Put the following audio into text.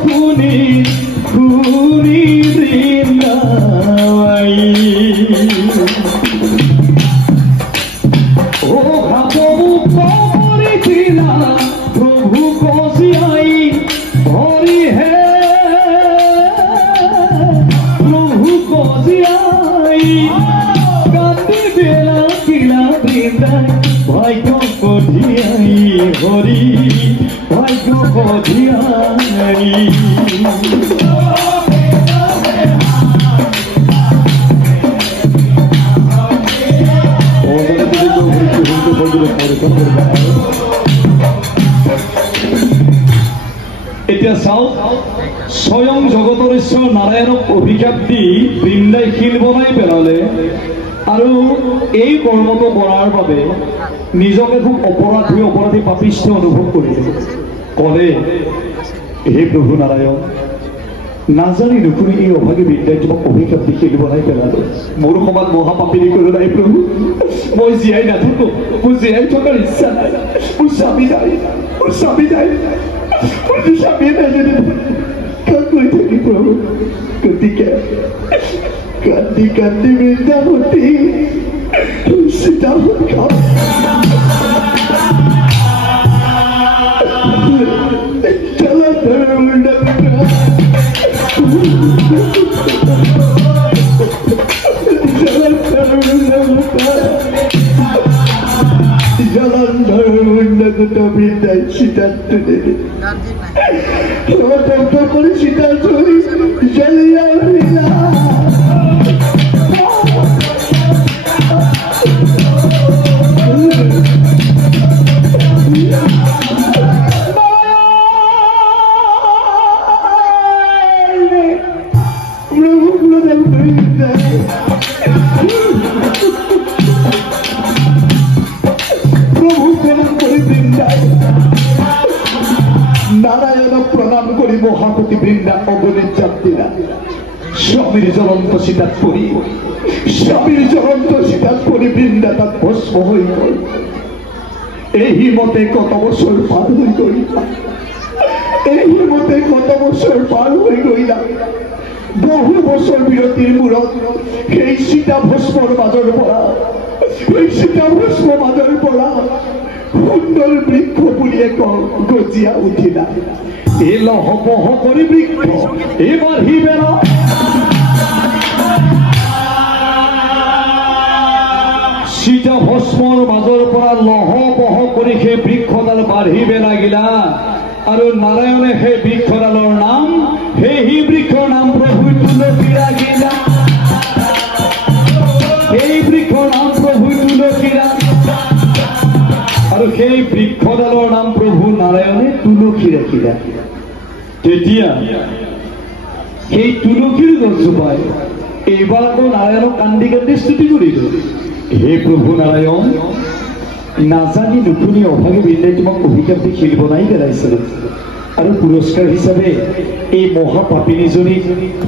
শুনি ঘূৰি বৃন্দাবাই ও ভাবু কৰিছিলা প্ৰভু কজিয়াই হৰি হে প্ৰভু কজিয়াই কান্দি বেলা কিলা বৃন্দাই ভাগ্য কধিয়াই হৰি ভাগ্য কধিয়াই এতিয়া চাওক স্বয়ং জগতৰ ঈশ্বৰ নাৰায়ণক অভিশাপ দি বৃন্দাই শিল বনাই পেলালে আৰু এই কৰ্মটো কৰাৰ বাবে নিজকে খুব অপৰাধী পাপিষ্ঠ অনুভৱ কৰিলে ক'লে হে প্ৰভু নাৰায়ণ নাজানি নুশুনি এই অভাগী বৃন্দাই তোমাক অভিশাপ দি শিল বনাই পেলালে মোৰ সমান মহাপাপিনী কৰি নাই প্ৰভু মই জীয়াই নাথাকো মোৰ জীয়াই থকাৰ ইচ্ছা নাই মোৰ স্বামী নাই মোৰ স্বামী নাই মোৰ স্বামী নাই কাক লৈ থাকি প্ৰভু গতিকে কান্দি কান্দি বৃন্দাবতী সীতাভূত খাওঁ জলন্ধর উন্নত বৃন্দায় সীতার তুলে করে সীতার ছবি জ্বালিয়া উঠিলা নারায়ণ প্রণাম করি মহাপতি বৃন্দা অগণিত যাত্রীরা স্বামীর জ্বলন্ত সীতাত পরি স্বামীর জ্বলন্ত সীতাত পরি বৃন্দা তাত ভস্ম হয়ে গল এই মতে কত বছর পার হয়ে গইলা এই মতে কত বছর পার হয়ে গইলা বহু বছর বিরতির মূৰত সেই সীতা ভস্মৰ মাজৰ পৰা সেই সীতা ভস্ম মাজৰ পৰা সুন্দৰ বৃক্ষ বুলিয়ে গজিয়া উঠিলা এ লহ বহ কৰি বৃক্ষ এবাৰ হিবেলা সীতা ভস্মৰ মাজৰ পৰা লহ বহ কৰি সেই বৃক্ষডাল বাঢ়িবে লাগিলা আৰু নাৰায়ণে সেই বৃক্ষডালৰ নাম সেই বৃক্ষৰ নাম প্ৰভু তুলসী ৰাখিলা সেই বৃক্ষৰ নাম প্ৰভু তুলসী আৰু সেই বৃক্ষডালৰ নাম প্ৰভু নাৰায়ণে তুলসী ৰাখিলা তেতিয়া সেই তুলসীৰ গছজোপাই এইবাৰ আকৌ নাৰায়ণক কান্দি কান্দি স্তুতি কৰিল হে প্ৰভু নাৰায়ণ নাজানি নুশুনি অভাগী বৃন্দাই তোমাক অভিশাপ দি শিল বনাই পেলাইছিল আৰু পুৰস্কাৰ হিচাপে এই মহাপাপিনীজনীক